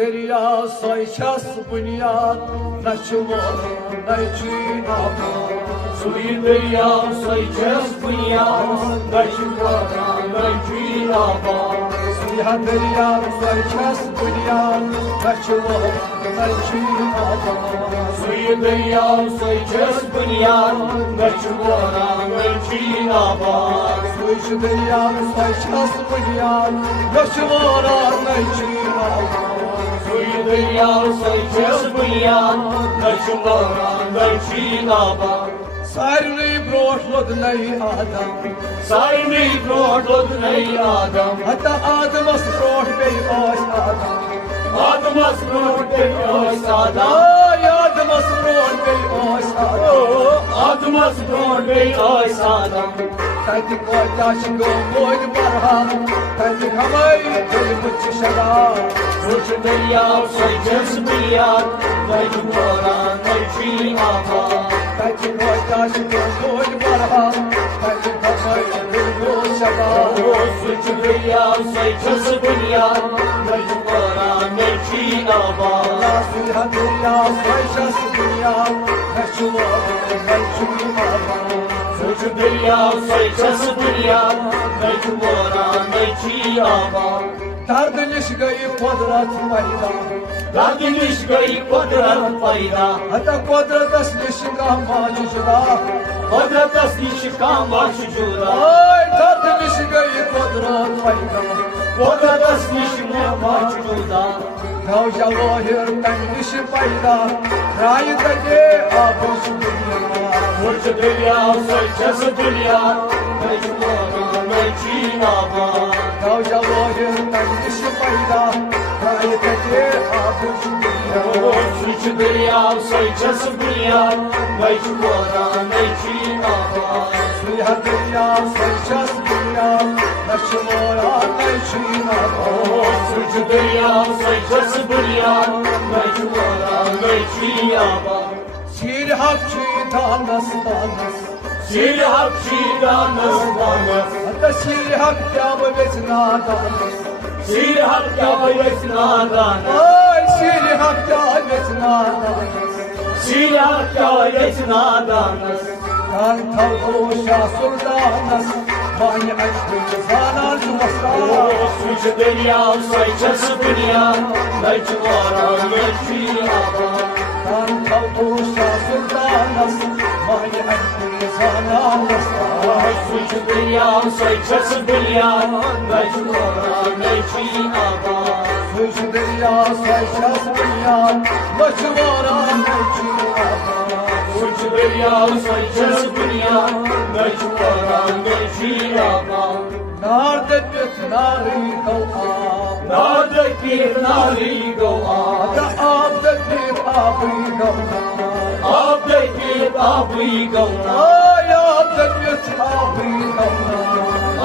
दरिया सोई छस बुनियाद नचुमोर नचुनाब सुई दरिया सोई छस बुनियाद नचुमोर नचुनाब सुई दरिया सोई छस बुनियाद नचुमोर नचुनाब सुई दरिया सोई छस बुनियाद नचुमोर नचुनाब सुई दरिया सोई छस बुनियाद नचुमोर नचुनाब सुई दरिया सोई छस बुनियाद नचुमोर नचुनाब सारनी ब्रोट लोद नई आदम सारनी ब्रोट लोद नई आदम हता आदमस ब्रोट बे ओस आदम आदमस ब्रोट बे ओस आदम आदमस ब्रोट बे ओस आदम आदमस ब्रोट बे ओस आदम तति को जाश गो मोज बरहम तति खमई दिल मुझ शरा सुच दरिया सोई छस बुनियाद नचुमोर नचुनाब तति को जाश गो मोज बरहम तति खमई दिल मुझ शरा सुच दरिया सोई छस बुनियाद नचुमोर नचुनाब सुई दरिया सोई छस बुनियाद नचुमोर नचुनाब सुच दरिया सोई छस बुनियाद नचुमोर नचुनाब दर्द निश गई कुदरत पैदा दर्द निश गई कुदरत पैदा हता कुदरत निश का मौजूदा कुदरत निश का मौजूदा दर्द निश गई कुदरत पैदा कुदरत निश मौजूदा गाँव जवाहिर तंग निश पैदा राय तके आबुश दुनिया सुच दरिया सोई छस बुनियाद नचुमोर नचुनाब गाँव जवाहिर तंग निश पैदा राय तके आबुश दुनिया सुच दरिया सोई छस बुनियाद नचुमोर नचुनाब सुई दरिया सोई छस बुनियाद नचुमोर नचुनाब सुच दरिया सोई छस बुनियाद नचुमोर नचुनाब शीर हक शी दानस दानस शीर हक शीदानस दानस हता शीर हक क्या बेचना दानस शीर हक क्या बेचना दानस शीर हक क्या बेचना दानस शीर हक क्या बेचना दानस दान थो शाह सुल्तानस माय अशुल जानाल मस्ता सुच दरिया सोई छस बुनियाद नचुमोर नचुनाब दान थो शाह सुल्तानस माय अशुल जानाल मस्ता सुच दरिया सोई छस बुनियाद नचुमोर नचुनाब सुई दरिया सोई छस बुनियाद नचुमोर नचुनाब सुच दरिया सोई छस बुनियाद नचुमोर नचुनाब नार दपित नारी को नाद पीर नारी गो आप दपित आपी को आप पीर आपी गो आप दपित आपी को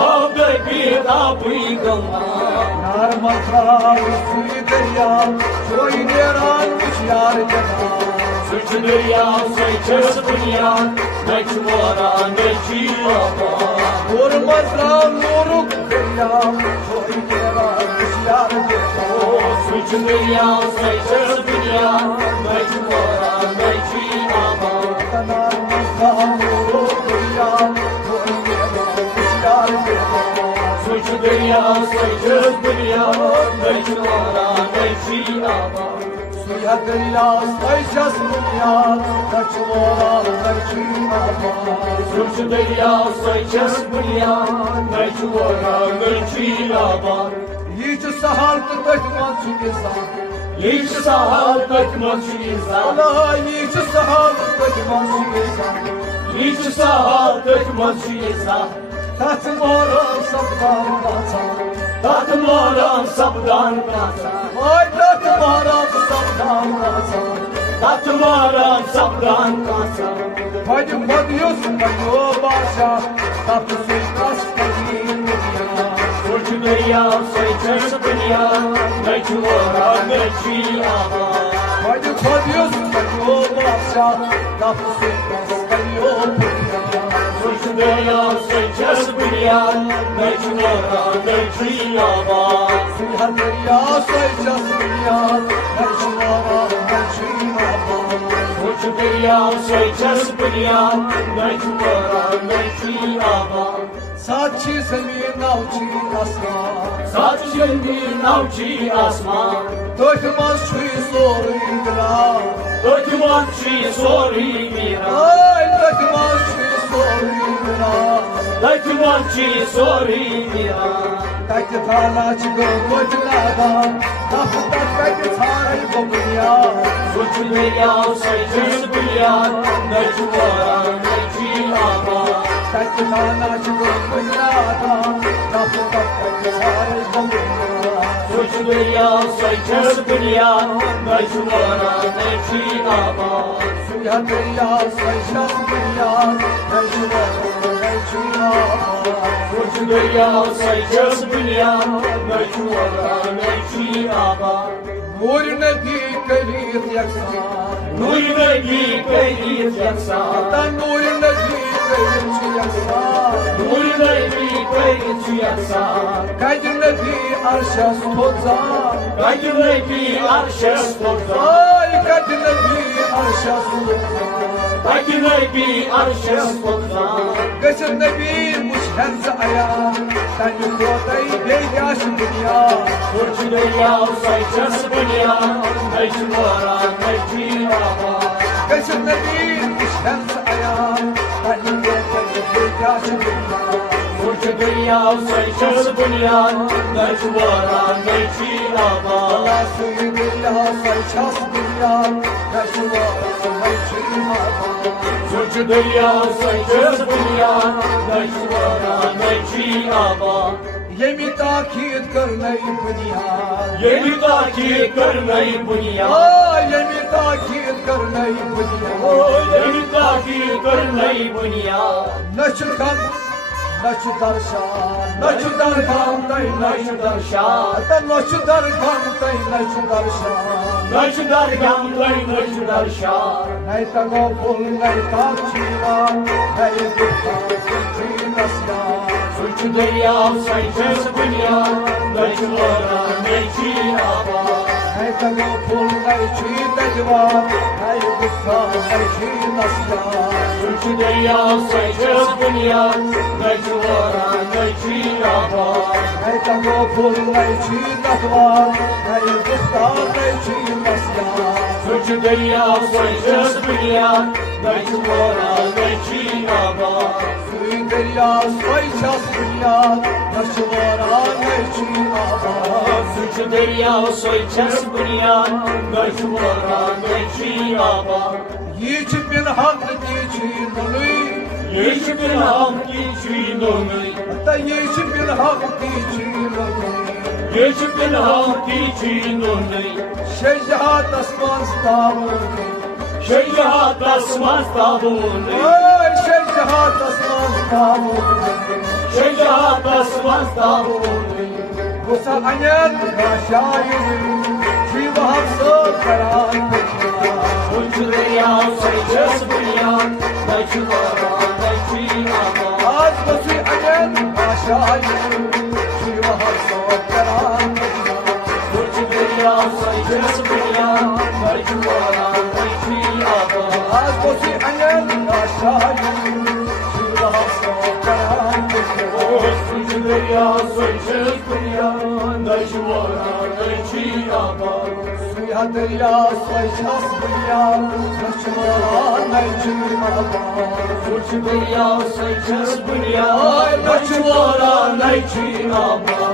आप पीर आपी गो नार मथा सुई दरिया सोई नेरान विचार जना सुच दरिया सोई छस बुनियाद नचुमोर नचुनाब और मथा नूरुक दरिया सोई नेरान विचार जना सुच दरिया सोई छस बुनियाद नचुमोर नचुनाब नार मथा नूरुक दरिया सोई नेरान विचार जना सुच दरिया सोई छस बुनियाद नचुमोर नचुनाब सुई दरिया सोई छस बुनियाद नचुमोर नचुनाब सुच दरिया सोई छस बुनियाद नचुमोर नचुनाब ये सहाल तो तक मच इंसान ये सहाल तक मच इंसान अल्लाह ये सहाल तो तक मच इंसान ये सहाल तक मच इंसान तथ मोरम सबदान कासा तात मोरम सबदान कासा ओए तथ मोरम सबदान कासा तात मोरम सबदान कासा भज मदियुस मयो बाशा तथ से कस करी दुनिया सुच दरिया सोई छस बुनियाद नचुमोर नचुनाब भज मदियुस मयो बाशा तथ से कस करी दुनिया सुच दरिया सचस बुनियाद नच मोरा नच आबाद सुया दरिया सचस बुनियाद नच मोरा नच आबाद कुछ दरिया सचस बुनियाद नच मोरा नच आबाद साची जमीन नावची आसमान साची जमीन नावची आसमान Dökmez şu soruyla Dökmez şu soruyla Ay dökmez şu soruyla Dökmez şu soruyla Kaydı tarla çıkıyor koçlardan Kapıdan kaydı saray kokuya Suç dünya sayıcız büyüyen Necvara neci ama Kaydı tarla çıkıyor koçlardan Kapıdan kaydı saray kokuya Suç dünya sayıcız büyüyen Necvara neci ama Suya deriya sayacağız dünya Mecbur Suç dünya sayıcız büyüyen Necvara neci ama Nur nebi kayıt yaksan Nur nebi kayıt yaksan Hatta nur nebi kayıt yaksan Nur nebi kayıt yaksan Kaydı nebi arşa tozan Kaydı nebi arşes tozan Ay kaydı nebi arşa tozan Kaydı nebi arşes tozan Geçen nebi muşhenze aya Sen yukodayı beyyaş dünya Suç dünya sayıcız büyüyen Necvara neci ama Geçen nebi muşhenze aya Sen yukodayı beyyaş dünya Suç dünya sayıcız büyüyen Necvara neci ama Allah suyu dünya sayacağız dünya Meşhur Suç dünya sayıcız büyüyen Necvara neci ama Yemi takip करने दुनिया Yeni takip करने बुनिया Yemi takip करने दुनिया Yeni takip करने बुनिया Naçkan Naçu darşan Naçu darkan day naçu darşan Naçu darkan day naçu darşan Naçdar gamlay naçdar şah Nay tago pul nay takçiva Nay dukka sikti nasya Suç dünya sayıcız büyüyen Necvara neci ama Nay tago pul nay çiğdecva Nay dukka sikti nasya Suç dünya sayıcız büyüyen Necvara neci ama Nay tago pul nay çiğdecva Nay dukka sikti nasya Suç dünya sayıcız büyüyen Necvara neci ama Suyu derya soyacağız dünya Naşvara neçin ama Suç dünya sayıcız büyüyen Necvara neci ama Yiğit bin hak diyeceğin onu Hiçbir hak için onu Hatta yiğit bin hak diyeceğin onu Hiçbir hak için onu Şecaat asman stavunu Şecaat asmaz tabunu Ay şecaat asman stavunu Şecaat asmaz tabunu Musa anel kaşayını Şiva hapsa karan kaçına Suç dünya sayıcız büyüyen Necvara neci ama Az bası anel kaşayını Şiva hapsa karan kaçına Suç dünya sayıcız büyüyen Necvara neci ama Az bası anel kaşayını Şiva hapsa karan kaçına Suç dünya sayıcız büyüyen Necvara neci ama Suya derya sayacağız dünya Saçmala necim ama Suç dünya sayıcız büyüyen Necvara neci ama